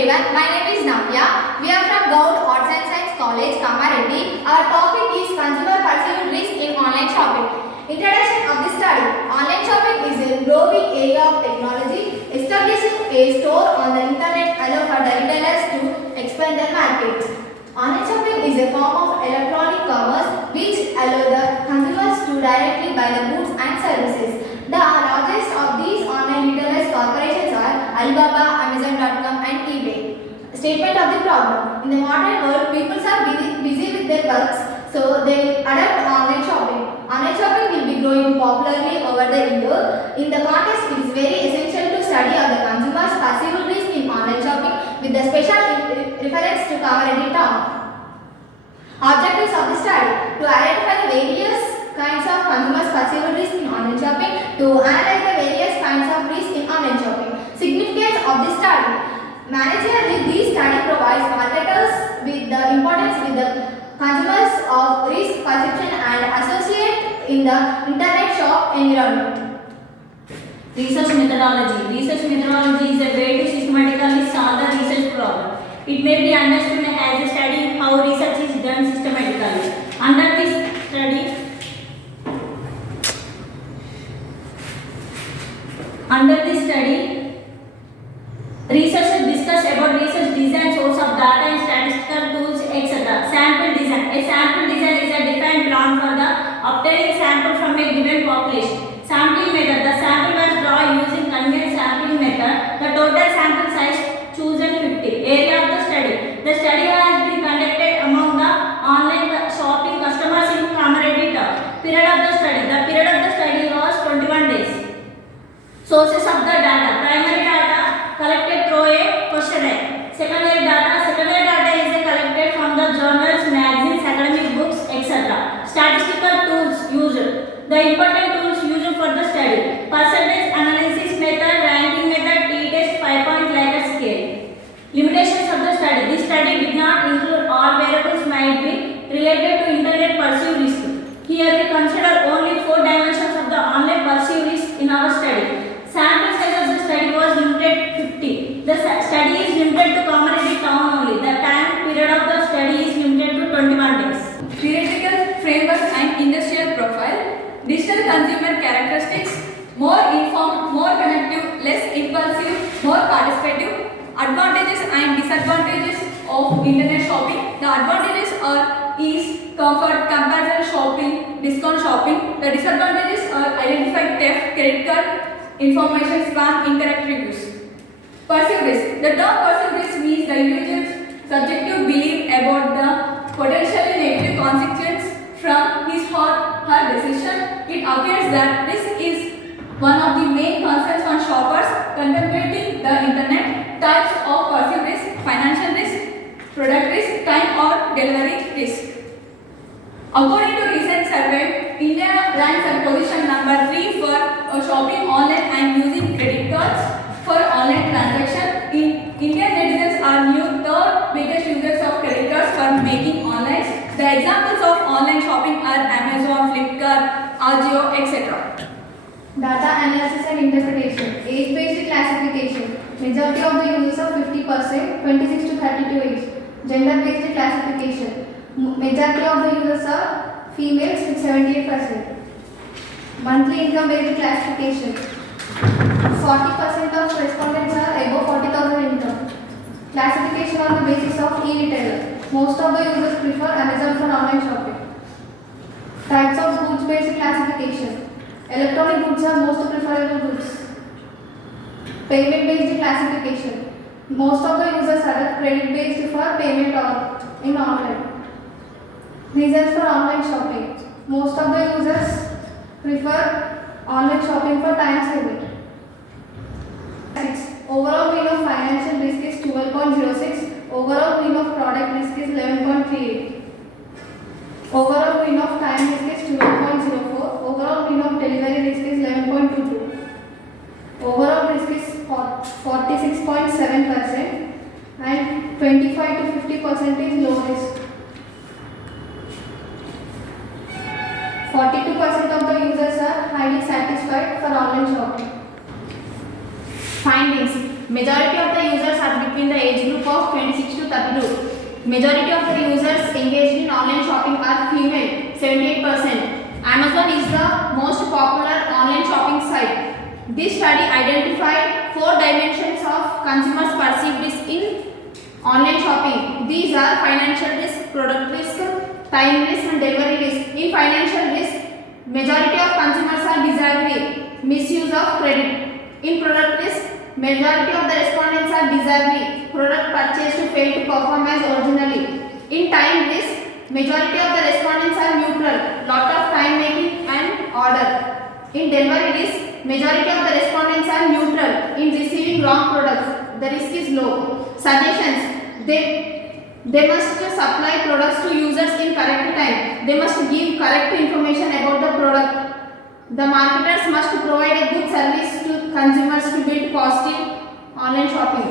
everyone, my name is Navya. We are from Goud Arts and Science College, Kamareddy. Our topic is consumer perceived risk in online shopping. Introduction of the study. Online shopping is a growing area of technology. Establishing a store on the internet allows for the retailers to expand their markets. Online shopping is a form of electronic commerce which allows the consumers to directly buy the goods and services. The largest of these online retailers corporations are Alibaba, Amazon.com and eBay. Statement of the problem. In the modern world, people are busy with their works, so they will adapt online shopping. Online shopping will be growing popularly over the year. In the context, it is very essential to study of the consumers' perceived risk in online shopping with the special reference to Kamareddy town. Objectives of the study: to identify the various kinds of consumers' perceived risk in online shopping, to analyze the various kinds of risk in online shopping. Significance of the study: managerially, this study provides marketers with the importance with the consumers of risk perception and associate in the internet shop environment. Research methodology. Research methodology is a way to systematically solve the research problem. It may be understood as a study how research is done systematically. Under this study, researchers discuss about research design, source of data and statistical tools, etc. Sample design. A sample design is a defined plan for the obtaining sample from a given population. Sampling method. The sample was drawn using convenient sampling method. The total sample size chosen 50. Area of the study. The study has been conducted among the online shopping customers in Kamareddy town. Period of the study. The period of the study was 21 days. Sources of the data. Primary data collected through a questionnaire. Secondary data. Secondary data is collected from the journals, magazines, academic books, etc. Statistical tools used. The important tools used for the study: percentage analysis method, ranking method, t-test, 5-point Likert scale. Limitations of the study. This study did not include all variables might be related to internet perceived risk. Here we consider only 4 dimensions of the online perceived risk in our study. Sample size of the study was limited 50. The study is limited to Kamareddy town only. The time period of the study is limited to 21 days. Theoretical framework and industrial profile. Digital consumer characteristics: more informed, more connective, less impulsive, more participative. Advantages and disadvantages of internet shopping. The advantages are ease, comfort, comparison shopping, discount shopping. The disadvantages are identify theft, credit card information spam, incorrect reviews. Perceived risk. The term perceived risk means the individual's subjective belief about the potentially negative consequences from his or her decision. It appears that this is one of the main concerns on shoppers contemplating the internet. Types of perceived risk: financial risk, product risk, time or delivery risk. According to recent survey, India ranks at position number 3 for shopping online and using credit cards for online transaction. Indian netizens are new third biggest users of credit cards for making online. The examples of online shopping are Amazon, Flipkart, Ajio, etc. Data analysis and interpretation. Age-based classification. Majority of the users are 50%, 26 to 32 age. Gender-based classification. Majority of the users are females with 78%. Monthly income-based classification. 40% of respondents are above 40,000 income. Classification on the basis of e-retailer. Most of the users prefer Amazon for online shopping. Types of goods-based classification. Electronic goods are most preferable goods. Payment-based classification. Most of the users are credit-based for payment or in online. Reasons for online shopping. Most of the users prefer online shopping for time saving. Overall mean of financial risk is 12.06. Overall mean of product risk is 11.38. Overall mean of time risk is 12.04. Overall mean of delivery risk is 11.22. Overall risk is 46.7% and 25 to 50% is low risk. 42% of the users are highly satisfied for online shopping. Findings. Majority of the users are between the age group Majority of the users engaged in online shopping are female, 78%. Amazon is the most popular online shopping site. This study identified 4 dimensions of consumers' perceived risk in online shopping. These are financial risk, product risk, time risk and delivery risk. In financial risk, majority of consumers are disagree, misuse of credit. In product risk, majority of the respondents are disagree, product purchased failed to perform as originally. In time risk, majority of the respondents are neutral, lot of time making and order. In delivery risk, majority of the respondents are neutral in receiving wrong products. The risk is low. Suggestions: they must supply products to users in correct time. They must give correct information about the product. The marketers must provide a good service to consumers to build positive online shopping.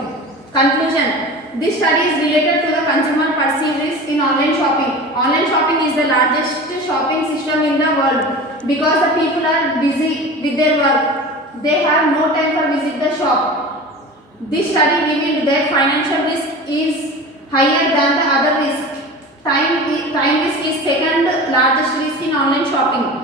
Conclusion: this study is related to the consumer perceived risk in online shopping. Online shopping is the largest shopping system in the world because the people are busy with their work. They have no time for visit the shop. This study revealed that financial risk is higher than the other risk. Time risk is second largest risk in online shopping.